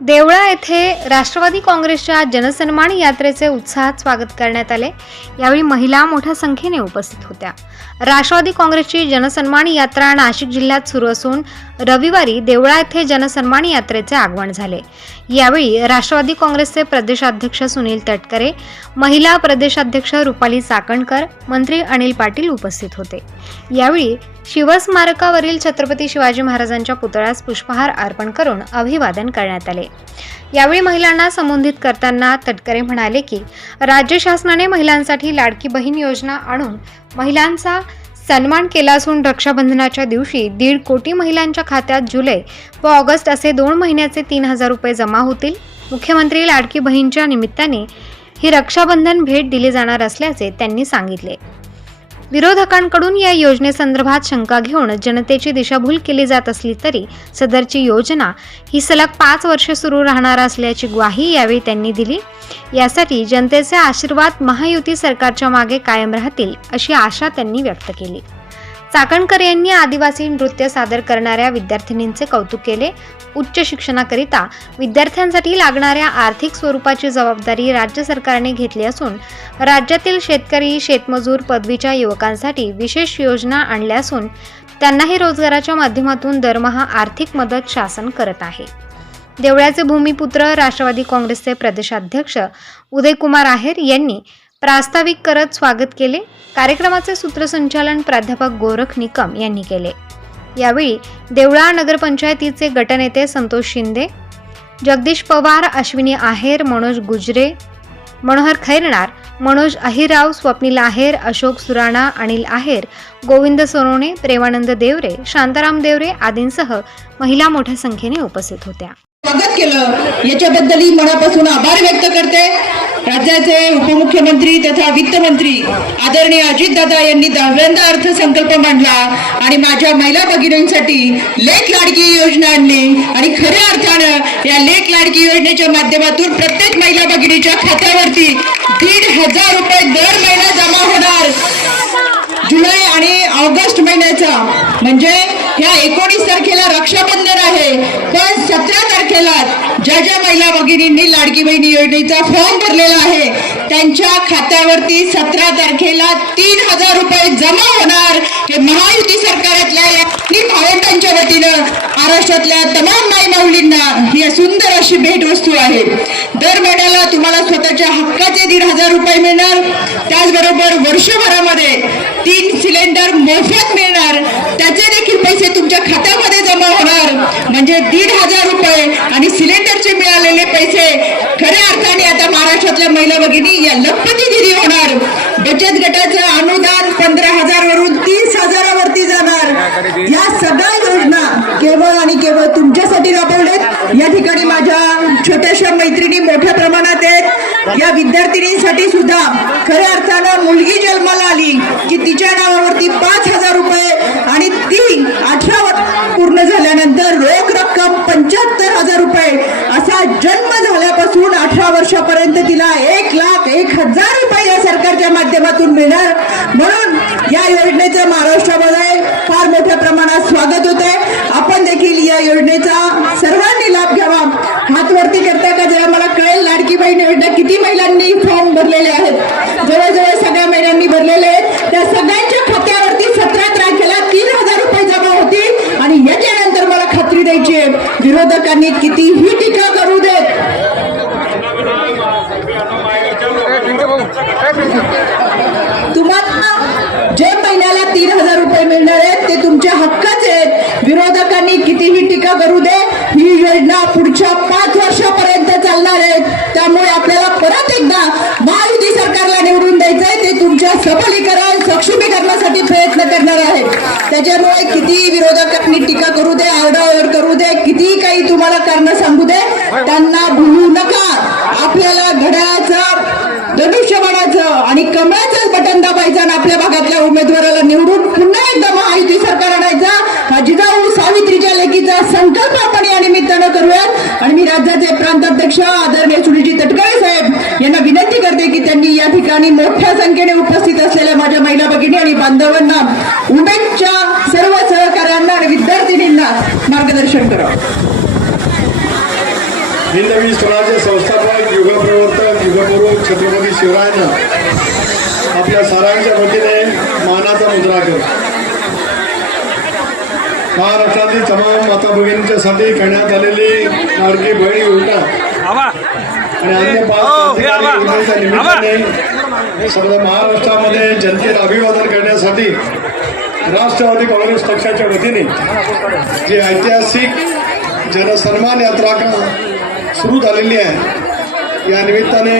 देवळा येथे राष्ट्रवादी काँग्रेसच्या जनसन्मान यात्रेचे उत्साहात स्वागत करण्यात आले. यावेळी महिला मोठ्या संख्येने उपस्थित होत्या. राष्ट्रवादी काँग्रेसची जनसन्मान यात्रा नाशिक जिल्ह्यात सुरू असून रविवारी देवळा येथे जनसन्मान यात्रेचे आगमन झाले. यावेळी राष्ट्रवादी काँग्रेसचे प्रदेशाध्यक्ष सुनील तटकरे महिला प्रदेशाध्यक्ष रुपाली चाकणकर मंत्री अनिल पाटील उपस्थित होते. यावेळी शिवस्मारकावरील छत्रपती शिवाजी महाराजांच्या पुतळ्यास पुष्पहार अर्पण करून अभिवादन करण्यात आले. यावेळी महिलांना संबोधित करताना तटकरे म्हणाले की राज्य शासनाने महिलांसाठी लाडकी बहीण योजना आणून महिलांचा सन्मान केला असून रक्षाबंधनाच्या दिवशी दीड कोटी महिलांच्या खात्यात जुलै व ऑगस्ट असे दोन महिन्याचे तीन हजार रुपये जमा होतील. मुख्यमंत्री लाडकी बहीणच्या निमित्ताने ही रक्षाबंधन भेट दिली जाणार असल्याचे त्यांनी सांगितले. विरोधकांकडून या योजनेसंदर्भात शंका घेऊन जनतेची दिशाभूल केली जात असली तरी सदरची योजना ही सलग पाच वर्ष सुरू राहणार असल्याची ग्वाही यावेळी त्यांनी दिली. यासाठी जनतेचे आशीर्वाद महायुती सरकारच्या मागे कायम राहतील अशी आशा त्यांनी व्यक्त केली. चाकणकर यांनी आदिवासी नृत्य सादर करणाऱ्या विद्यार्थिनींचे कौतुक केले. उच्च शिक्षणाकरिता विद्यार्थ्यांसाठी लागणाऱ्या आर्थिक स्वरूपाची जबाबदारी राज्य सरकारने घेतली असून राज्यातील शेतकरी शेतमजूर पदवीच्या युवकांसाठी विशेष योजना आणल्या असून त्यांनाही रोजगाराच्या माध्यमातून दरमहा आर्थिक मदत शासन करत आहे. देवळ्याचे भूमिपुत्र राष्ट्रवादी काँग्रेसचे प्रदेशाध्यक्ष उदयकुमार आहेर यांनी प्रास्ताविक करत स्वागत केले. कार्यक्रमाचे सूत्रसंचालन प्राध्यापक गोरख निकम यांनी केले. यावेळी देवळा नगरपंचायतीचे गटनेते संतोष शिंदे जगदीश पवार अश्विनी आहेर मनोज गुजरे मनोहर खैरणार मनोज अहिराव स्वप्नील आहेर अशोक सुराणा अनिल आहेर गोविंद सोनोणे प्रेमानंद देवरे शांताराम देवरे आदींसह महिला मोठ्या संख्येने उपस्थित होत्या. स्वागत केलं. याच्याबद्दल मनापासून आभार व्यक्त करते. राज्याचे उपमुख्यमंत्री तथा वित्तमंत्री आदरणीय अजितदादा यांनी दहाव्यांदा अर्थसंकल्प मांडला आणि माझ्या महिला भगिनींसाठी लेख लाडकी योजना आणली. आणि खऱ्या अर्थानं या लेख लाडकी योजनेच्या माध्यमातून प्रत्येक महिला भगिनीच्या खात्यावरती दीड हजार रुपये दर महिना जमा होणार. जुलै आणि ऑगस्ट महिन्याचा. म्हणजे ह्या एकोणीस तारखेला रक्षाबंधन आहे. पण सतरा तारखेला महिला भगिनींनी लाडकी बहिणी योजनेचा फॉर्म भरलेला आहे. त्यांच्या खात्यावरती सतरा तारखेला तीन हजार रुपये जमा होणार. हे महायुती सरकारातल्या या भावंडांच्या वतीनं महाराष्ट्रातल्या तमाम माई माऊलींना ही सुंदर अशी भेटवस्तू आहे. दर महिन्याला तुम्हाला स्वतःच्या हक्काचे दीड हजार रुपये मिळणार. त्याचबरोबर वर्षभरामध्ये तीन सिलेंडर मोफत मिळणार. त्याचे देखील पैसे तुमच्या खात्यामध्ये जमा होणार. म्हणजे दीड हजार रुपये आणि खऱ्या अर्थाने आता महाराष्ट्रातल्या महिला भगिनी या लखपती दिली होणार. बचत गटाचं अनुदान पंधरा हजार वरून तीस हजारावरती जाणार. या सगळ्या योजना केवळ आणि केवळ तुमच्यासाठी राबवलेत. या ठिकाणी माझ्या छोट्याशा मैत्रिणी मोठ्या प्रमाणात आहेत. या विद्यार्थिनींसाठी सुद्धा खऱ्या अर्थानं मुलगी जन्माला आली की तिच्या नाव पाच हजार रुपये आणि ती अठरा वर- पूर्ण झाल्यानंतर रोख रक्कम पंच्याहत्तर हजार रुपये असा जन्म झाल्यापासून अठरा वर्षापर्यंत तिला एक लाख एक हजार रुपये या सरकारच्या माध्यमातून मिळणार. म्हणून या योजनेचं महाराष्ट्रामध्ये फार मोठ्या प्रमाणात स्वागत होत आहे आपण देखील या योजनेचा सर्वांनी लाभ घ्यावा. हातवरती करता का? जेव्हा मला कळेल लाडकी बहीण योजना किती महिलांनी फॉर्म भरलेले आहेत. जवळजवळ सगळ्या महिलांनी भरलेले आहेत. त्या सगळ्यांच्या खात्यावरती सतरा तारखेला तीन हजार रुपये जमा होतील. आणि याच्यानंतर मला खात्री द्यायची आहे विरोधकांनी कितीही टीका करू देत तुम्हाला जे महिन्याला तीन हजार रुपये मिळणार आहेत ते तुमच्या हक्काचे आहेत. विरोधकांनी कितीही टीका करू दे ही योजना पुढच्या पाच वर्षापर्यंत चालणार आहे. त्यामुळे आपल्याला परत एकदा महायुती सरकारला निवडून द्यायचंय ते तुमच्या सबलीकरण सक्षमीकरणासाठी प्रयत्न करणार आहे त्याच्यामुळे किती विरोधकांनी टीका करू दे आरडाओरड करू दे किती काही तुम्हाला कारण सांगू दे त्यांना भुलू नका. आपल्याला घड्याळाचं धनुष्यबाणाचं आणि कमळाचं बटन दाबायचं आणि आपल्या भागातल्या उमेदवाराला निवडून मोदी सरकार आणायचा. हा जिजाऊ सावित्रीच्या लेखीचा संकल्प आपण या निमित्तानं करूयात. आणि मी राज्याचे प्रांताध्यक्ष आदरणीय सुनीजी तटकरे साहेब यांना विनंती करते की त्यांनी या ठिकाणी मोठ्या संख्येने उपस्थित असलेल्या माझ्या महिला भगिनी आणि बांधवांना उमेदच्या सर्व सहकाऱ्यांना आणि विद्यार्थिनींना मार्गदर्शन करावं. स्वराज्य संस्थापक युगप्रवर्तक युगपुरुष छत्रपती शिवरायानं आपल्या सारांच्या वतीने मानाचा मुद्रा केला महाराष्ट्रातील तमाम माता भगिनींच्यासाठी करण्यात आलेली लाडकी बहिणी योजना. आणि अन्य पाच क्रांतिकारी योजनेच्या निमित्ताने सर्व महाराष्ट्रामध्ये जनतेला अभिवादन करण्यासाठी राष्ट्रवादी काँग्रेस पक्षाच्या वतीने जी ऐतिहासिक जनसन्मान यात्रा का सुरू झालेली आहे या निमित्ताने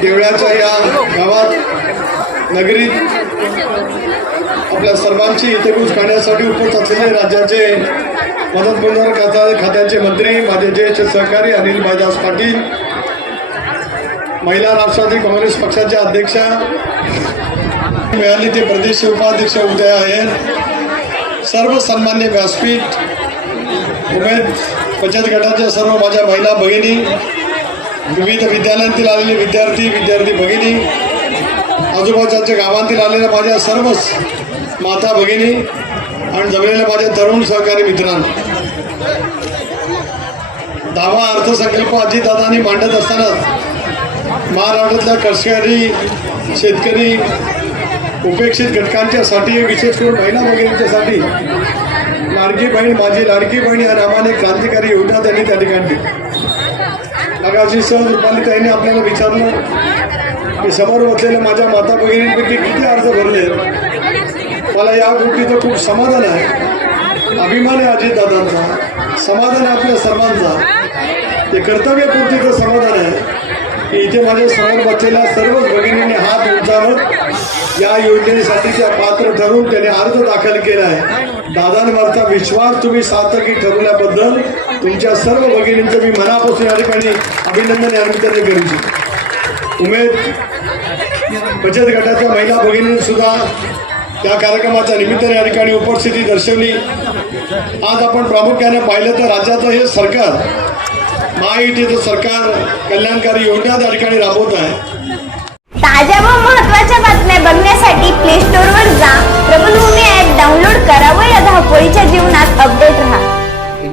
देवळाच्या या गावात नगरीत आपल्या सर्वांची हितगुज करण्यासाठी उपस्थित असलेले राज्याचे मदत पुरवठा खात्याचे मंत्री माझे ज्येष्ठ सहकारी अनिल बाजाज पाटील महिला राष्ट्रवादी काँग्रेस पक्षाच्या अध्यक्षा मिळाली ते प्रदेश उपाध्यक्ष उदय आहेत. सर्व सन्मान्य व्यासपीठ उमेद बचत गटाच्या सर्व माझ्या महिला भगिनी विविध विद्यालयांतील आलेले विद्यार्थी विद्यार्थी भगिनी आजूबाजूच्या गावांतील आलेल्या माझ्या सर्वच माता भगिनी आणि जमलेल्या माझ्या तरुण सहकारी मित्रांनो. दहावा अर्थसंकल्प अजितदादांनी मांडत असताना महाराष्ट्रातल्या कष्टकरी शेतकरी उपेक्षित घटकांच्यासाठी विशेष करून महिला भगिनींच्यासाठी लाडकी बहीण माझी लाडकी बहीण या नावाने क्रांतिकारी योजना त्यांनी त्या ठिकाणी दिली. मागाशी सहज रुपाली ताईने आपल्याला विचारलं की समोर बसलेल्या माझ्या माता भगिनींपैकी किती अर्ज भरले मला या गोष्टीचं खूप समाधान आहे. अभिमान आहे अजितदादांचा. समाधान आहे आपल्या सर्वांचा. ते कर्तव्यपूर्तीचं समाधान आहे. की इथे माझ्यासमोर बसलेल्या सर्वच भगिनींनी हात उंचावत या योजनेसाठी त्या पात्र ठरून त्याने अर्ज दाखल केला आहे. दादांवरचा विश्वास तुम्ही सार्थकी ठरवल्याबद्दल तुमच्या सर्व भगिनींचं मी मनापासून या ठिकाणी अभिनंदन या निमित्ताने करू इच्छितो उमेद बचत गटाच्या महिला भगिनी सुद्धा त्या कार्यक्रमाच्या निमित्ताने या ठिकाणी उपस्थिती दर्शवली. आज आपण प्रामुख्याने पाहिलं तर राज्याचं हे सरकार महायुतीचं सरकार कल्याणकारी योजना त्या ठिकाणी राबवत आहे. ताज्या व महत्त्वाच्या बातम्या बघण्यासाठी प्ले स्टोर वर जा. प्रबलभूमी ऍप डाउनलोड करा व या धावपळीच्या जीवनात अपडेट राहा.